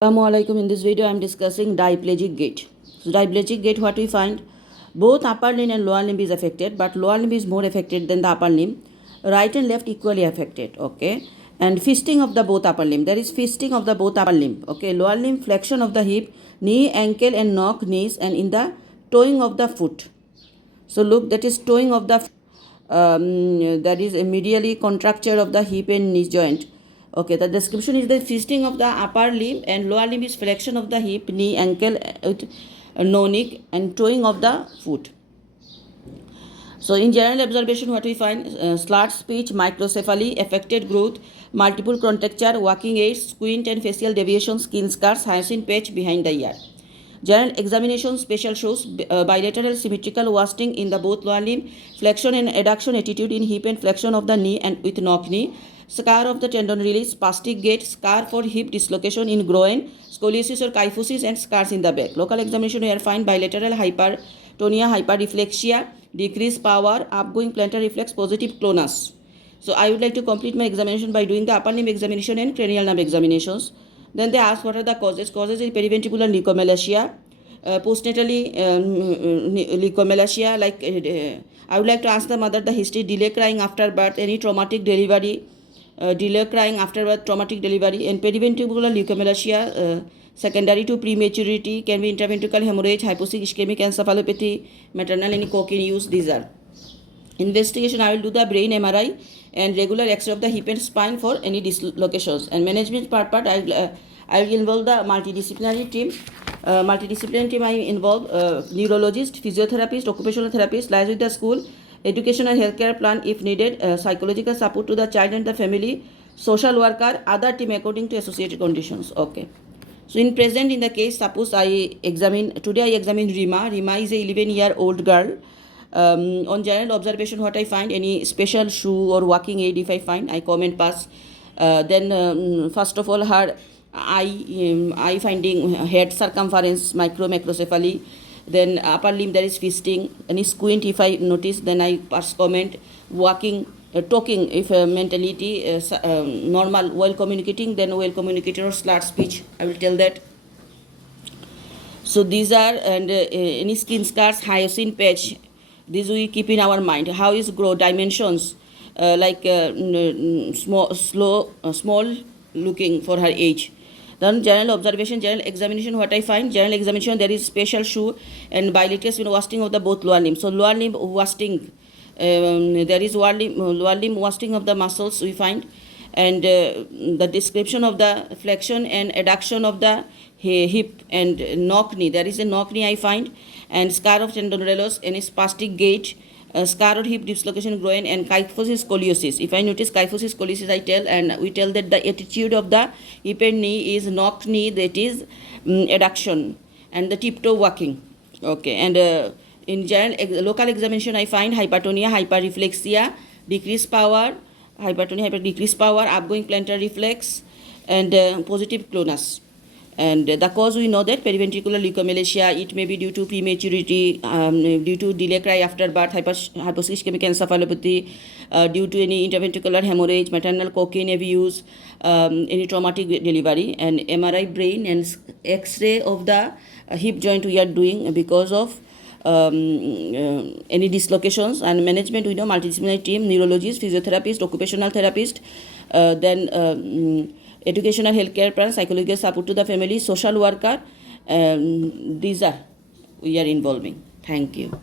Assalamualaikum. In this video, I am discussing diplegic gait. So, diplegic gait, what we find, both upper limb and lower limb is affected, but lower limb is more affected than the upper limb. Right and left equally affected. Okay, and fisting of the both upper limb. There is fisting of the both upper limb. Okay, lower limb flexion of the hip, knee, ankle, and knock knees, and in the toeing of the foot. So look, that is toeing of the that is a medially contracture of the hip and knee joint. Okay, the description is the fisting of the upper limb and lower limb is flexion of the hip, knee, ankle, no neck, and toeing of the foot. So in general observation, what we find, slurred speech, microcephaly, affected growth, multiple contracture, walking aids, squint and facial deviation, skin scars, hyacinth patch behind the ear. General examination special shows bilateral symmetrical wasting in the both lower limb, flexion and adduction attitude in hip and flexion of the knee and with knock knee, scar of the tendon release, spastic gait, scar for hip dislocation in groin, scoliosis or kyphosis and scars in the back. Local examination here find bilateral hypertonia, hyperreflexia, decreased power, upgoing plantar reflex, positive clonus. So I would like to complete my examination by doing the upper limb examination and cranial nerve examinations. Then they ask what are the causes. Causes is periventricular leukomalacia, postnatally leukomalacia. I would like to ask the mother the history, delay crying after birth, any traumatic delivery, delay crying after birth, traumatic delivery, and periventricular leukomalacia secondary to prematurity, can be intraventricular hemorrhage, hypoxic ischemic encephalopathy, maternal any cocaine use. These are. Investigation, I will do the brain MRI and regular X-ray of the hip and spine for any dislocations. And management part, I will involve the multidisciplinary team. I involve neurologist, physiotherapist, occupational therapist, liaise with the school, education and healthcare plan if needed, psychological support to the child and the family, social worker, other team according to associated conditions. Okay. So in present, in the case, suppose today I examine Rima. Rima is a 11-year-old girl. On general observation, what I find, any special shoe or walking aid if I find, I comment pass. Then first of all, her eye finding, head circumference, macrocephaly. Then upper limb there is fisting. Any squint if I notice, then I pass comment. Walking, talking if mentality normal, well communicating, then well communicated or slurred speech, I will tell that. So these are, and any skin scars, hyacinth patch, these we keep in our mind. How is growth, dimensions, small looking for her age. Then general observation, general examination, what I find, general examination, there is special shoe and bilateral wasting of the both lower limb. So lower limb wasting, there is lower limb wasting of the muscles we find, and the description of the flexion and adduction of the hip and knock knee, there is a knock knee I find, and scar of tendon radius, and spastic gait, scar or hip dislocation groin, and kyphosis scoliosis. If I notice kyphosis scoliosis, I tell, and we tell that the attitude of the hip and knee is knock knee, that is adduction, and the tiptoe walking. Okay, and in general local examination, I find hypertonia, hyperreflexia, decreased power, decreased power, upgoing plantar reflex, and positive clonus. And the cause we know that periventricular leukomalacia, it may be due to prematurity, due to delay cry after birth, hypoxic ischemic encephalopathy, due to any intraventricular hemorrhage, maternal cocaine abuse, any traumatic delivery, and MRI brain and X-ray of the hip joint we are doing because of any dislocations. And management, we know multidisciplinary team, neurologist, physiotherapist, occupational therapist, then educational healthcare plan, psychological support to the family, social worker. These are we are involving. Thank you.